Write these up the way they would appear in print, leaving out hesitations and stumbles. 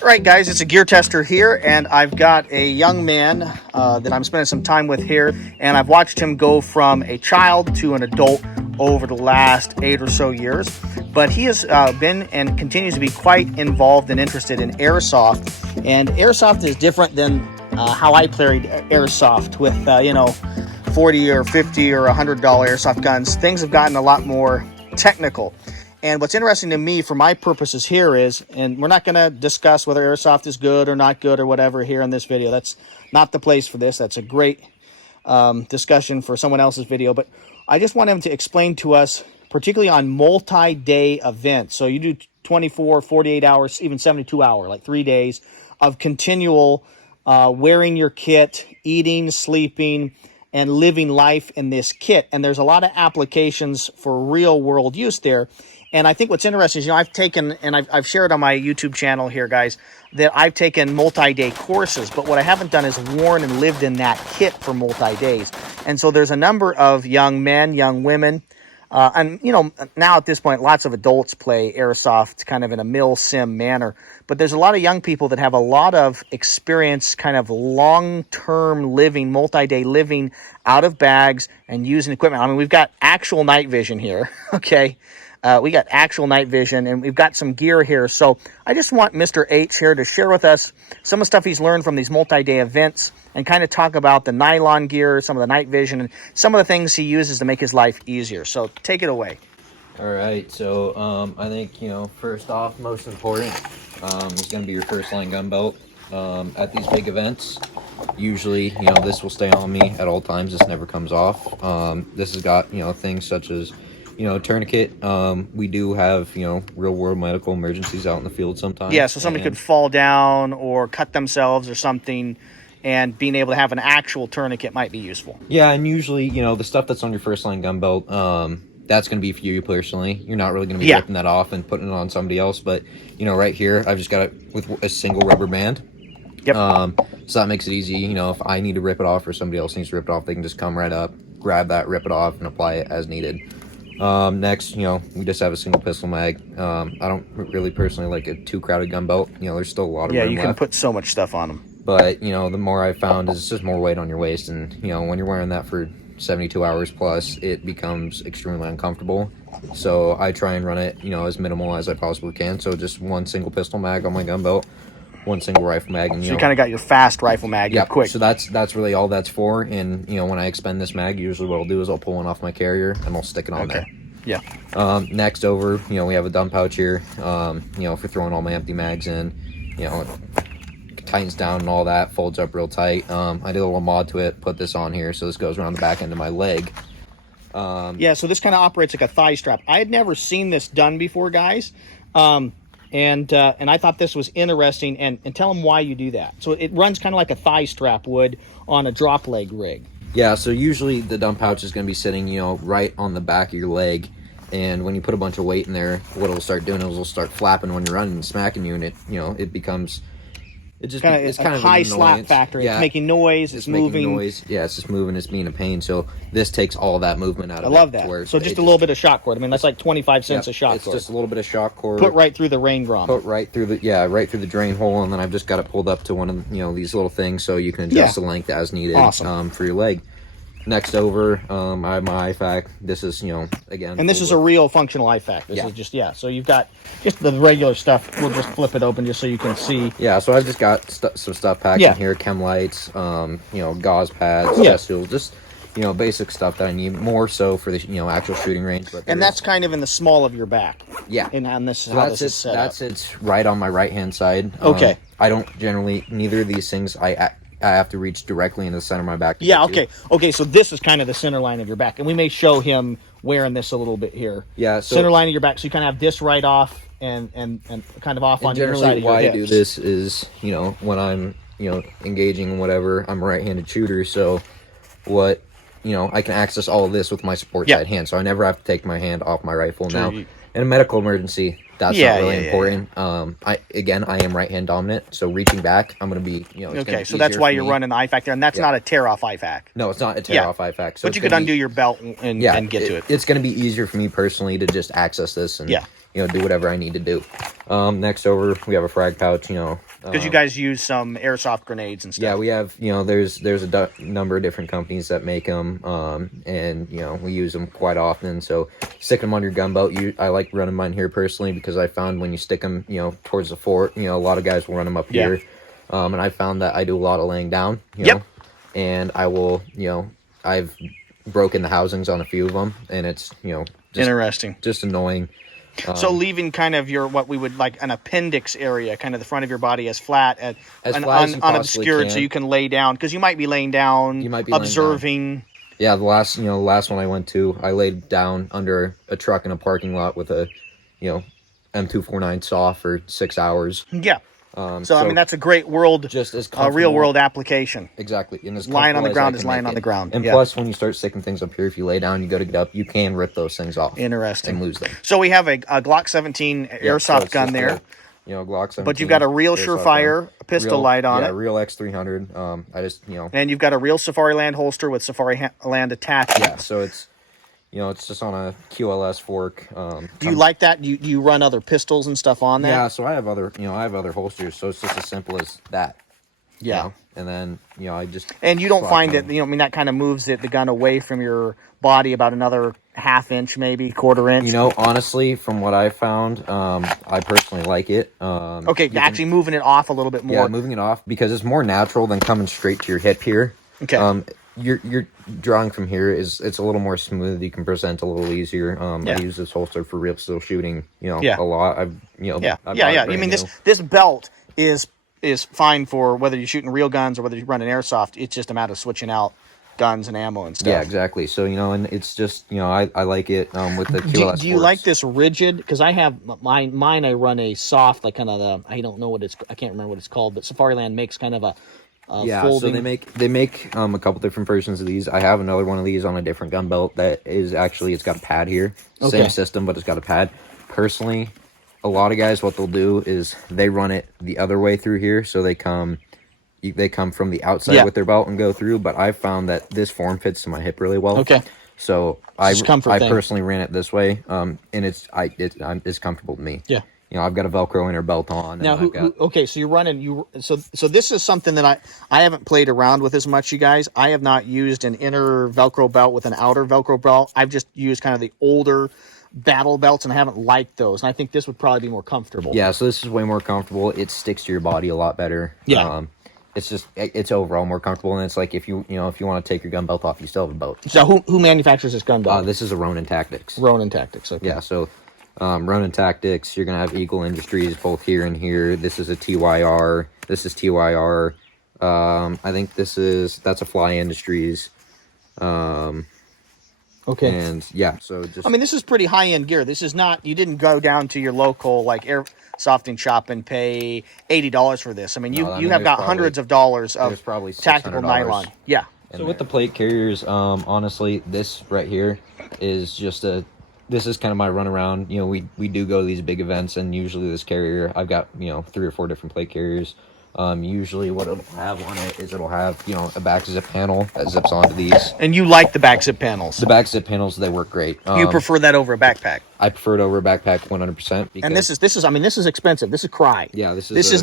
All right, guys, it's a gear tester here, and I've got a young man that I'm spending some time with here, and I've watched him go from a child to an adult over the last 8 or so years. But he has been and continues to be quite involved and interested in airsoft, and airsoft is different than how I played airsoft with 40 or 50 or $100 airsoft guns. Things have gotten a lot more technical. And what's interesting to me for my purposes here is, and we're not going to discuss whether airsoft is good or not good or whatever here in this video. That's not the place for this. That's a great discussion for someone else's video. But I just want him to explain to us, particularly on multi-day events. So you do 24, 48 hours, even 72 hour, like 3 days of continual wearing your kit, eating, sleeping, and living life in this kit. And there's a lot of applications for real world use there. And I think what's interesting is, I've taken, and I've shared on my YouTube channel here, guys, that I've taken multi-day courses, but what I haven't done is worn and lived in that kit for multi-days. And so there's a number of young men, young women, and, now at this point, lots of adults play airsoft kind of in a MilSim manner, but there's a lot of young people that have a lot of experience, kind of long-term living, multi-day living out of bags and using equipment. I mean, we've got actual night vision here, okay? We got actual night vision, and we've got some gear here. So I just want Mr. H here to share with us some of the stuff he's learned from these multi-day events and kind of talk about the nylon gear, some of the night vision, and some of the things he uses to make his life easier. So take it away. All right, so I think, first off, most important is going to be your first line gun belt. At these big events, usually, this will stay on me at all times. This never comes off. This has got, things such as tourniquet. We do have, real world medical emergencies out in the field sometimes. Yeah, so somebody could fall down or cut themselves or something, and being able to have an actual tourniquet might be useful. Yeah, and usually, the stuff that's on your first line gun belt, that's going to be for you personally. You're not really going to be ripping that off and putting it on somebody else. But, right here, I've just got it with a single rubber band. Yep. So that makes it easy. If I need to rip it off or somebody else needs to rip it off, they can just come right up, grab that, rip it off, and apply it as needed. Next, we just have a single pistol mag. I don't really personally like a too crowded gun belt. There's still a lot of room you can left. put so much stuff on them. But, the more I've found is it's just more weight on your waist. And, when you're wearing that for 72 hours plus, it becomes extremely uncomfortable. So I try and run it, as minimal as I possibly can. So just one single pistol mag on my gun belt, one single rifle mag. And, so you kind of got your fast rifle mag. Yeah, quick. So that's really all that's for. And, when I expend this mag, usually what I'll do is I'll pull one off my carrier and I'll stick it on there. Yeah. Next over, we have a dump pouch here, for throwing all my empty mags in. It tightens down and all that, folds up real tight. I did a little mod to it, put this on here, so this goes around the back end of my leg. Yeah, so this kind of operates like a thigh strap. I had never seen this done before, guys. And I thought this was interesting, and tell them why you do that. So it runs kind of like a thigh strap would on a drop leg rig. Yeah, so usually the dump pouch is going to be sitting, right on the back of your leg. And when you put a bunch of weight in there, what it'll start doing is it'll start flapping when you're running and smacking you, and it becomes... It's kind of high slap factor. Yeah. It's making noise. It's moving. Making noise. Yeah, it's just moving. It's being a pain. So this takes all that movement out of it. I love that. So just a little bit of shock cord. I mean, that's like 25 cents a shock cord. It's just a little bit of shock cord. Put right through the rain drum. Put right through the drain hole, and then I've just got it pulled up to one of these little things, so you can adjust the length as needed. Awesome. For your leg. Next over, I have my IFAC. This is, again... And this is a real functional IFAC. This is just, so you've got just the regular stuff. We'll just flip it open just so you can see. Yeah, so I've just got some stuff packed in here. Chem lights, gauze pads, chest tools, just, basic stuff that I need. More so for the, actual shooting range. But and that's kind of in the small of your back. Yeah. And on this, so how this is set up. It's right on my right-hand side. Okay. I don't generally... Neither of these things I have to reach directly in the center of my back. Yeah, okay. Okay, so this is kind of the center line of your back. And we may show him wearing this a little bit here. Yeah, so... Center line of your back. So you kind of have this right off and kind of off on your side of your hips. Generally, why I do this is, when I'm, engaging and whatever, I'm a right-handed shooter. So I can access all of this with my support side hand. So I never have to take my hand off my rifle. Now, in a medical emergency... That's not really important. I am right-hand dominant, so reaching back, I'm going to be, okay, so that's why you're running the IFAC there, and that's not a tear-off IFAC. No, it's not a tear-off IFAC. So but you could undo your belt and get to it. It's going to be easier for me personally to just access this and, do whatever I need to do. Next over, we have a frag pouch, Because you guys use some airsoft grenades and stuff. Yeah, we have, there's a number of different companies that make them, and, we use them quite often. So sticking them on your gun belt, I like running mine here personally because I found when you stick them, towards the fort, a lot of guys will run them up here. And I found that I do a lot of laying down, know, and I will, I've broken the housings on a few of them, and it's, interesting. Just annoying. So leaving kind of your, what we would like an appendix area, kind of the front of your body as flat as unobscured, so you can lay down, because you might be laying down, observing. Yeah, the last one I went to, I laid down under a truck in a parking lot with a, M249 saw for 6 hours. Yeah. So I mean, that's a great just as real world application. Exactly. And as lying on the ground is lying on the ground. And plus, when you start sticking things up here, if you lay down, you go to get up, you can rip those things off. Interesting. And lose them. So we have a Glock 17 airsoft gun there. Glock 17. But you've got a real Surefire pistol light on it. Real X300. I just, And you've got a real Safariland holster with Safariland attachments. Yeah, so it's... it's just on a QLS fork. Do you like that? Do you run other pistols and stuff on that? Yeah, so I have other, I have other holsters, so it's just as simple as that. Yeah. And then, I just... And you don't find that, that kind of moves the gun away from your body about another half inch, maybe, quarter inch? Honestly, from what I found, I personally like it. Okay, actually moving it off a little bit more. Yeah, moving it off, because it's more natural than coming straight to your hip here. Okay. You're drawing from here it's a little more smooth. You can present a little easier. I use this holster for real steel shooting, a lot. I mean, this belt is fine for whether you're shooting real guns or whether you're running airsoft. It's just a matter of switching out guns and ammo and stuff. Yeah, exactly. So, and it's just, I like it with the QLS. Do you like this rigid? Because I have mine, I run a soft, like kind of I don't know I can't remember what it's called, but Safariland makes kind of a folding. So they make a couple different versions of these. I have another one of these on a different gun belt that is actually, it's got a pad here. Same system, but it's got a pad. Personally, a lot of guys, what they'll do is they run it the other way through here, so they come from the outside with their belt and go through. But I found that this form fits to my hip really well. Okay. So I personally ran it this way, and it's comfortable to me. Yeah. I've got a Velcro inner belt on. Now, so you're running so this is something that I haven't played around with as much, you guys. I have not used an inner Velcro belt with an outer Velcro belt. I've just used kind of the older battle belts, and I haven't liked those. And I think this would probably be more comfortable. Yeah, so this is way more comfortable. It sticks to your body a lot better. Yeah. It's overall more comfortable, and it's like if you want to take your gun belt off, you still have a belt. So who manufactures this gun belt? This is a Ronin Tactics. Ronin Tactics. Okay. Yeah. So. Ronin Tactics, you're going to have Eagle Industries both here and here. This is a TYR. This is TYR. I think that's a Fly Industries. Okay. And yeah, so just... I mean, this is pretty high-end gear. This is not... You didn't go down to your local, like, airsofting shop and pay $80 for this. I mean, you have got hundreds of dollars of probably tactical nylon. Yeah. So with the plate carriers, honestly, this right here is just this is kind of my runaround. We do go to these big events, and usually this carrier, I've got, 3 or 4 different plate carriers. Usually what it'll have on it is it'll have, a back zip panel that zips onto these. And you like the back zip panels? The back zip panels, they work great. You prefer that over a backpack? I prefer it over a backpack 100%. And this is expensive. This is Cry. Yeah, this is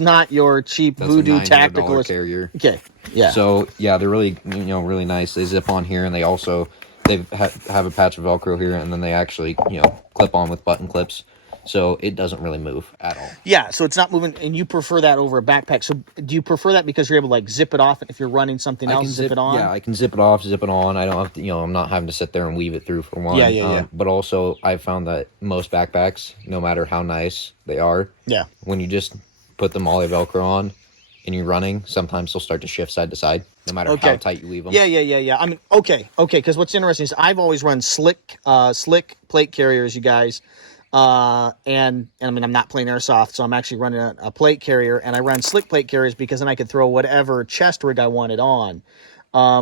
not your cheap Voodoo tactical carrier. Okay. Yeah. So yeah, they're really, really nice. They zip on here, and they also... They have a patch of Velcro here, and then they actually, clip on with button clips. So it doesn't really move at all. Yeah, so it's not moving, and you prefer that over a backpack. So do you prefer that because you're able to, like, zip it off if you're running something else, zip it on? Yeah, I can zip it off, zip it on. I don't have to, I'm not having to sit there and weave it through for one. Yeah. But also, I've found that most backpacks, no matter how nice they are, when you just put them all the Velcro on, and you're running, sometimes they'll start to shift side to side, no matter how tight you leave them. Yeah. I mean, okay, because what's interesting is I've always run slick plate carriers, you guys, and I mean, I'm not playing airsoft, so I'm actually running a plate carrier, and I run slick plate carriers because then I could throw whatever chest rig I wanted on. I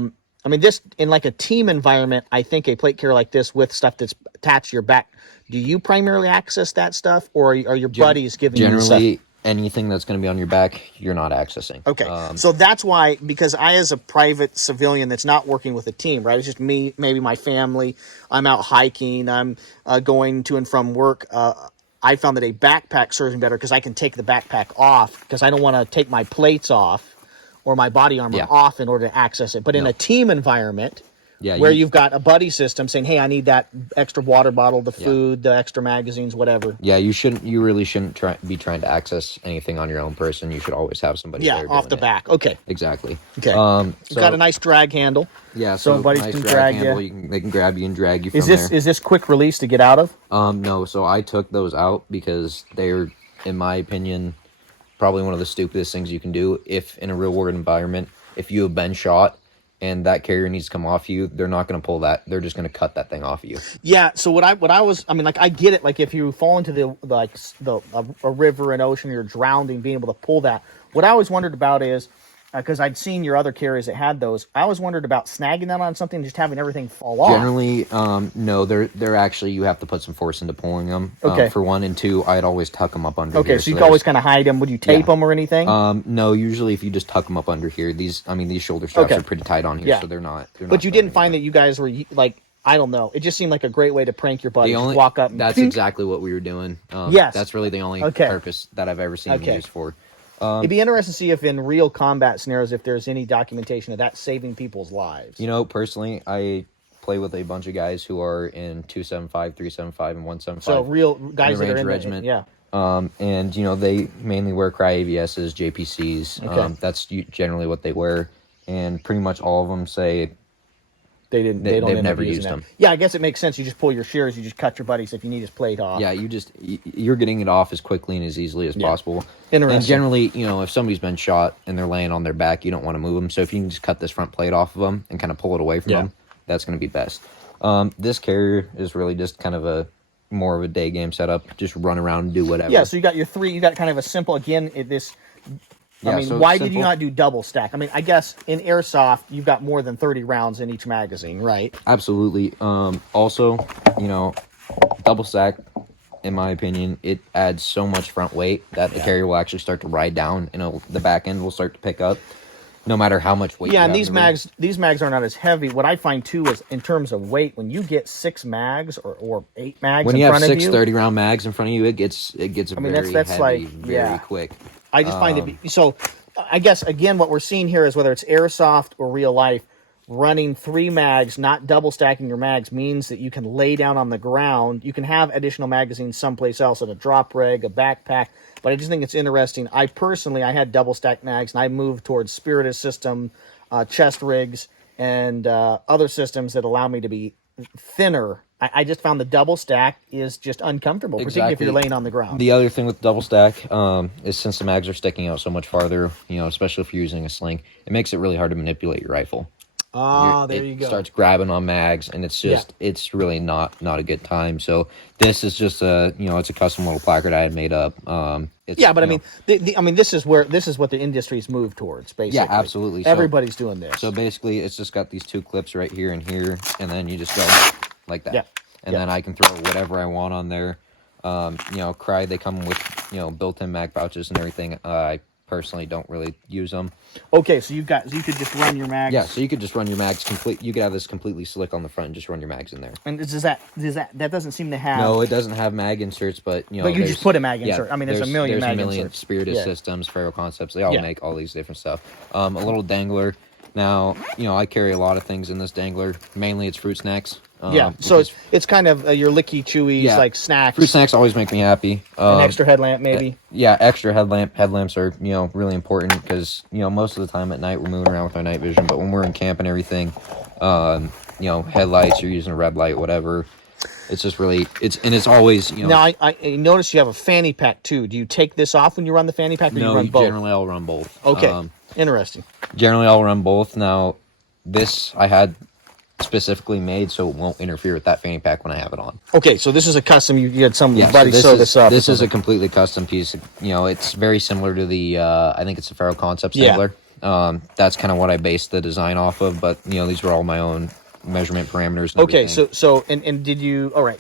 mean, this, in like a team environment, I think a plate carrier like this with stuff that's attached to your back, do you primarily access that stuff, or are your buddies giving you stuff? Generally, anything that's going to be on your back, you're not accessing. Okay, so that's why, because I, as a private civilian that's not working with a team, right? It's just me, maybe my family. I'm out hiking. I'm going to and from work. I found that a backpack serves me better because I can take the backpack off because I don't want to take my plates off or my body armor off in order to access it. But in a team environment, where you've got a buddy system saying, hey, I need that extra water bottle, the food, the extra magazines, whatever. Yeah, you really shouldn't be trying to access anything on your own person. You should always have somebody there off the doing back. Okay. Exactly. Okay. It's got a nice drag handle. Yeah, so buddies nice can drag handle. you. They can grab you and drag you from there. Is this quick release to get out of? No, so I took those out because they're, in my opinion, probably one of the stupidest things you can do. If in a real world environment, if you have been shot and that carrier needs to come off you, they're not going to pull that. They're just going to cut that thing off you. Yeah. So I mean, like, I get it. Like, if you fall into a river, an ocean, you're drowning, being able to pull that. What I always wondered about is, because I'd seen your other carriers that had those, I always wondered about snagging that on something and just having everything fall off. Generally, no, they're actually, you have to put some force into pulling them. Okay. For one, and two, I'd always tuck them up under here. Okay, so you can always kind of hide them. Would you tape them or anything? No, usually if you just tuck them up under here, these shoulder straps are pretty tight on here, so they're not. But you didn't find that you guys were, like, I don't know. It just seemed like a great way to prank your buddies. Walk up and that's exactly what we were doing. Yes. That's really the only purpose that I've ever seen them used for. It'd be interesting to see if in real combat scenarios, if there's any documentation of that saving people's lives. Personally, I play with a bunch of guys who are in 275, 375, and 175. So real guys that are in regiment. And they mainly wear Cry-AVSs, JPCs. That's generally what they wear, and pretty much all of them say they've never used them. Yeah, I guess it makes sense. You just pull your shears, you just cut your buddies if you need his plate off. Yeah, you're getting it off as quickly and as easily as possible. Interesting. And generally, if somebody's been shot and they're laying on their back, you don't want to move them. So if you can just cut this front plate off of them and kind of pull it away from them, that's going to be best. This carrier is really just kind of more of a day game setup. Just run around and do whatever. Yeah, so you got kind of a simple, again, why did you not do double stack? I mean, I guess in Airsoft, you've got more than 30 rounds in each magazine, right? Absolutely. Also, double stack, in my opinion, it adds so much front weight that the carrier will actually start to ride down, and the back end will start to pick up, no matter how much weight. Yeah, and these mags are not as heavy. What I find too is, in terms of weight, when you get 6 mags or 8 mags when in you have front of you, 6 30-round mags in front of you, it gets very heavy, very quick. I just find it so. I guess again, what we're seeing here is whether it's Airsoft or real life, running 3 mags, not double stacking your mags, means that you can lay down on the ground. You can have additional magazines someplace else, in a drop rig, a backpack. But I just think it's interesting. I had double stack mags, and I moved towards Spirited system, chest rigs, and other systems that allow me to be thinner. I just found the double stack is just uncomfortable, particularly if you're laying on the ground. The other thing with double stack is, since the mags are sticking out so much farther, especially if you're using a sling, it makes it really hard to manipulate your rifle. There you go. It starts grabbing on mags, and it's just it's really not a good time. So this is just it's a custom little placard I had made up. This is what the industry's moved towards, basically. Yeah, absolutely. Everybody's doing this. So basically, it's just got these 2 clips right here and here, and then you just go like that. Yeah. And then I can throw whatever I want on there. Cry, they come with built-in mag pouches and everything. I personally don't really use them. Okay, so you could just run your mags. Yeah, so you could just run your mags You could have this completely slick on the front and just run your mags in there. And that doesn't seem to have. No, it doesn't have mag inserts, but But you just put a mag insert. I mean, there's a million mag inserts. Spirited systems, Ferro Concepts. They all make all these different stuff. A little dangler. Now, I carry a lot of things in this dangler. Mainly, it's fruit snacks. So it's kind of your licky chewies, like snacks. Fruit snacks always make me happy. An extra headlamp, maybe. Extra headlamp. Headlamps are really important because most of the time at night we're moving around with our night vision, but when we're in camp and everything, headlights, you're using a red light, whatever. It's just really it's always Now I notice you have a fanny pack too. Do you take this off when you run the fanny pack, or you run both? Generally I'll run both. Okay, interesting. Generally I'll run both. Now this I had specifically made so it won't interfere with that fanny pack when I have it on. Okay, so this is a custom. You had somebody sew this up. This is a completely custom piece. It's very similar to the I think it's the Ferro Concepts dangler. That's kind of what I based the design off of. But these were all my own measurement parameters. And everything. So did you? All right.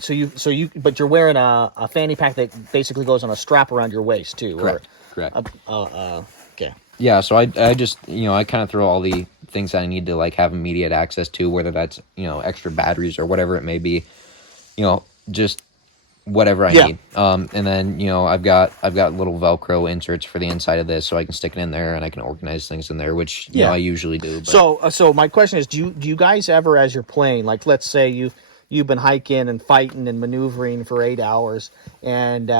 But you're wearing a fanny pack that basically goes on a strap around your waist too. Correct. Okay. Yeah. So I just I kind of throw all the things that I need to have immediate access to, whether that's extra batteries or whatever it may be. Just whatever I Yeah. need. And then, you know, I've got little Velcro inserts for the inside of this, so I can stick it in there and I can organize things in there, which you know I usually do. But. So my question is, do you guys ever, as you're playing, like let's say you've been hiking and fighting and maneuvering for 8 hours, and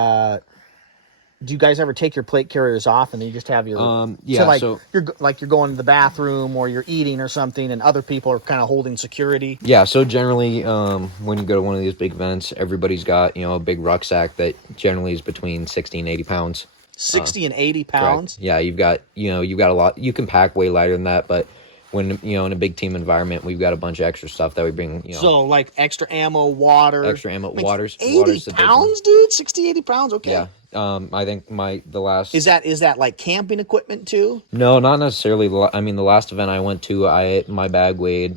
do you guys ever take your plate carriers off and then you just have your So you're going to the bathroom or you're eating or something, and other people are kind of holding security? yeah, so generally, when you go to one of these big events, everybody's got, you know, a big rucksack that generally is between 60 and 80 pounds. 60 and 80 pounds. Correct. Yeah, you've got a lot. You can pack way lighter than that, but when, you know, in a big team environment, we've got a bunch of extra stuff that we bring, you know. So like extra ammo, water. Waters. 80 pounds, dude? 60, 80 pounds? Okay. Yeah. I think the last... Is that like camping equipment too? No, not necessarily. I mean, the last event I went to, my bag weighed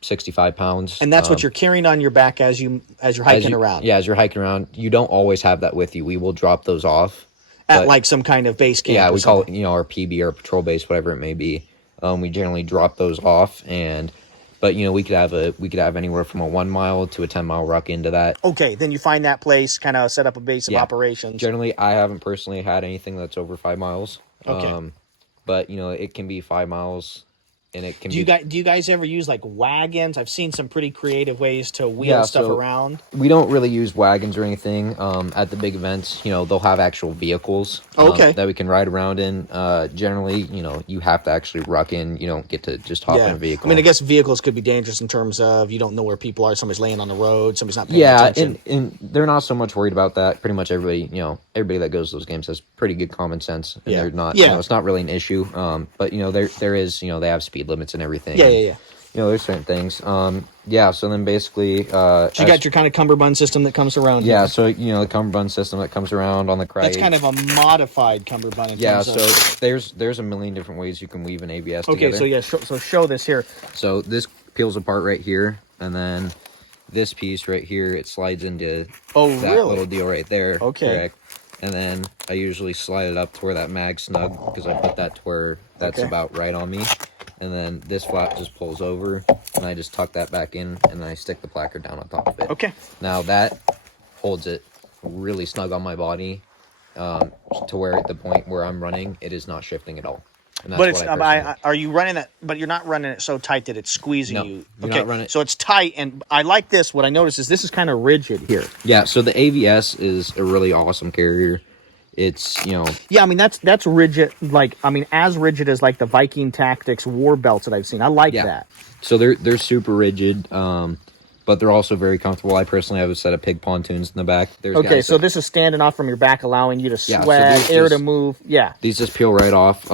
65 pounds. And that's what you're carrying on your back as you're hiking around? Yeah, as you're hiking around. You don't always have that with you. We will drop those off. At like some kind of base camp? Yeah, we call it, you know, our PB or patrol base, whatever it may be. We generally drop those off, but you know, we could have anywhere from a 1 mile to a 10-mile ruck into that. Okay, then you find that place, kind of set up a base of operations. Generally, I haven't personally had anything that's over 5 miles. Okay. But you know, it can be 5 miles, and it can. Do you guys ever use like wagons? I've seen some pretty creative ways to wheel stuff around. We don't really use wagons or anything. At the big events, you know, they'll have actual vehicles that we can ride around in. Generally, you know, you have to actually ruck in. You don't get to just hop in a vehicle. I mean, I guess vehicles could be dangerous in terms of you don't know where people are. Somebody's laying on the road. Somebody's not paying attention. And they're not so much worried about that. Pretty much everybody, you know, everybody that goes to those games has pretty good common sense. And they're not, you know, it's not really an issue. But, you know, there is, you know, they have speed limits and everything. Yeah. You know, there's certain things. So then basically... so you got your kind of cummerbund system that comes around. Yeah, so, you know, the cummerbund system that comes around on the Cry. That's kind of a modified cummerbund. There's a million different ways you can weave an ABS together. Okay, so show this here. So this peels apart right here, and then this piece right here, it slides into that little deal right there. Okay. Correct. And then I usually slide it up to where that mag's snug, because I put that to where that's about right on me. And then this flap just pulls over, and I just tuck that back in, and then I stick the placard down on top of it. Okay. Now that holds it really snug on my body, to where at the point where I'm running, it is not shifting at all. And that's are you running that? But you're not running it so tight that it's squeezing you. Okay, not running. So it's tight, and I like this. What I noticed is this is kind of rigid here. Yeah. So the AVS is a really awesome carrier. It's, you know. Yeah, I mean that's rigid. Like, I mean, as rigid as like the Viking Tactics war belts that I've seen. I like that. So they're super rigid. But they're also very comfortable. I personally have a set of pig pontoons in the back. So this is standing off from your back, allowing you to sweat, air to move. Yeah. These just peel right off.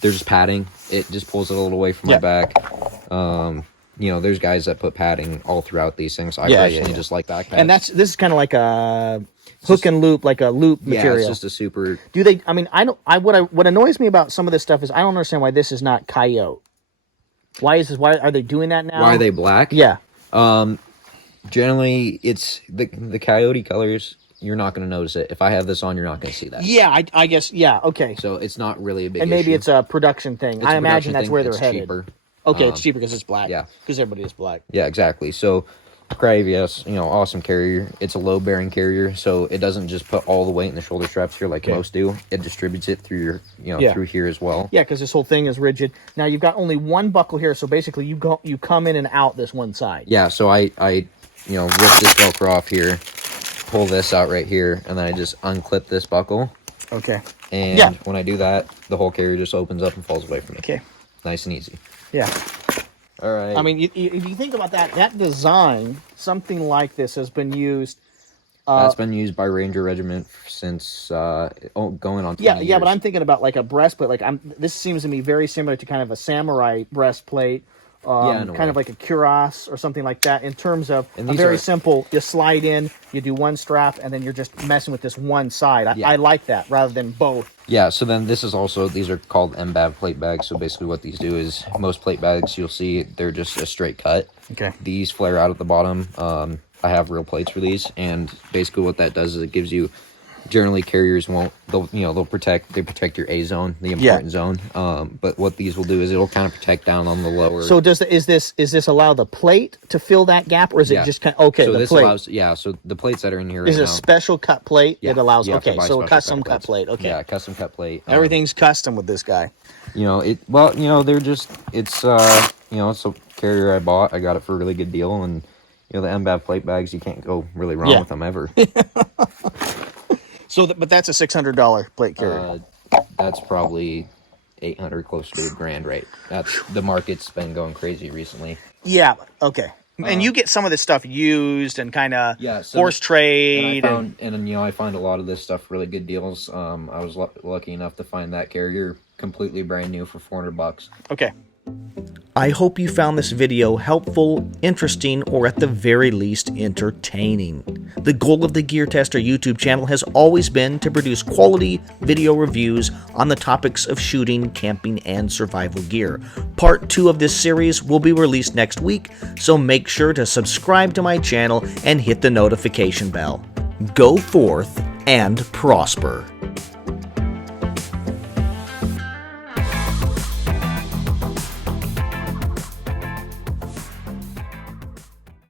They're just padding. It just pulls it a little away from my back. You know, there's guys that put padding all throughout these things. I personally just like backpacks. And this is kind of like a hook and loop, like a loop material. Yeah, it's just a super... Do they... I mean, what annoys me about some of this stuff is I don't understand why this is not coyote. Why are they doing that now? Why are they black? Yeah. Generally, it's the coyote colors. You're not going to notice it. If I have this on, you're not going to see that. Yeah, I guess. Yeah, okay. So it's not really a big And maybe issue. it's a production thing. I imagine that's where they're headed. Cheaper. Okay, it's cheaper because it's black. Yeah. Because everybody is black. Yeah, exactly. So Cry AVS, you know, awesome carrier. It's a low-bearing carrier, so it doesn't just put all the weight in the shoulder straps here like most do. It distributes it through your, through here as well. Yeah, because this whole thing is rigid. Now you've got only one buckle here, so basically you come in and out this one side. Yeah, so I you know, rip this Velcro off here, pull this out right here, and then I just unclip this buckle. Okay. And when I do that, the whole carrier just opens up and falls away from me. Okay. Nice and easy. Yeah. All right. I mean, if you think about that design, something like this has been used. That's been used by Ranger Regiment since going on 20 years. Yeah, but I'm thinking about like a breastplate. Like this seems to me very similar to kind of a samurai breastplate. Kind of like a cuirass or something like that in terms of very simple, you slide in, you do one strap, and then you're just messing with this one side. I like that rather than both. Yeah, so then this is also, these are called MBAV plate bags. So basically what these do is, most plate bags you'll see, they're just a straight cut. Okay. These flare out at the bottom. I have real plates for these, and basically what that does is it gives you Generally, carriers won't. They'll protect your A zone, the important zone. But what these will do is it'll kind of protect down on the lower. So is this allow the plate to fill that gap, or is it just kind of, okay? So the this plate allows, So the plates that are in here right is now, a special cut plate that allows. You have to Okay, buy so a special custom cut plates. plate. Okay, Yeah, custom cut plate. Everything's custom with this guy. They're just it's a carrier I bought. I got it for a really good deal, and the MBAV plate bags, you can't go really wrong with them ever. So, but that's a $600 plate carrier. That's probably 800, close to $1,000, right? That's the market's been going crazy recently. Yeah. Okay. And you get some of this stuff used and kind of horse trade. And I find a lot of this stuff really good deals. I was lucky enough to find that carrier completely brand new for $400. Okay. I hope you found this video helpful, interesting, or at the very least entertaining. The goal of the Gear Tester YouTube channel has always been to produce quality video reviews on the topics of shooting, camping, and survival gear. Part 2 of this series will be released next week, so make sure to subscribe to my channel and hit the notification bell. Go forth and prosper.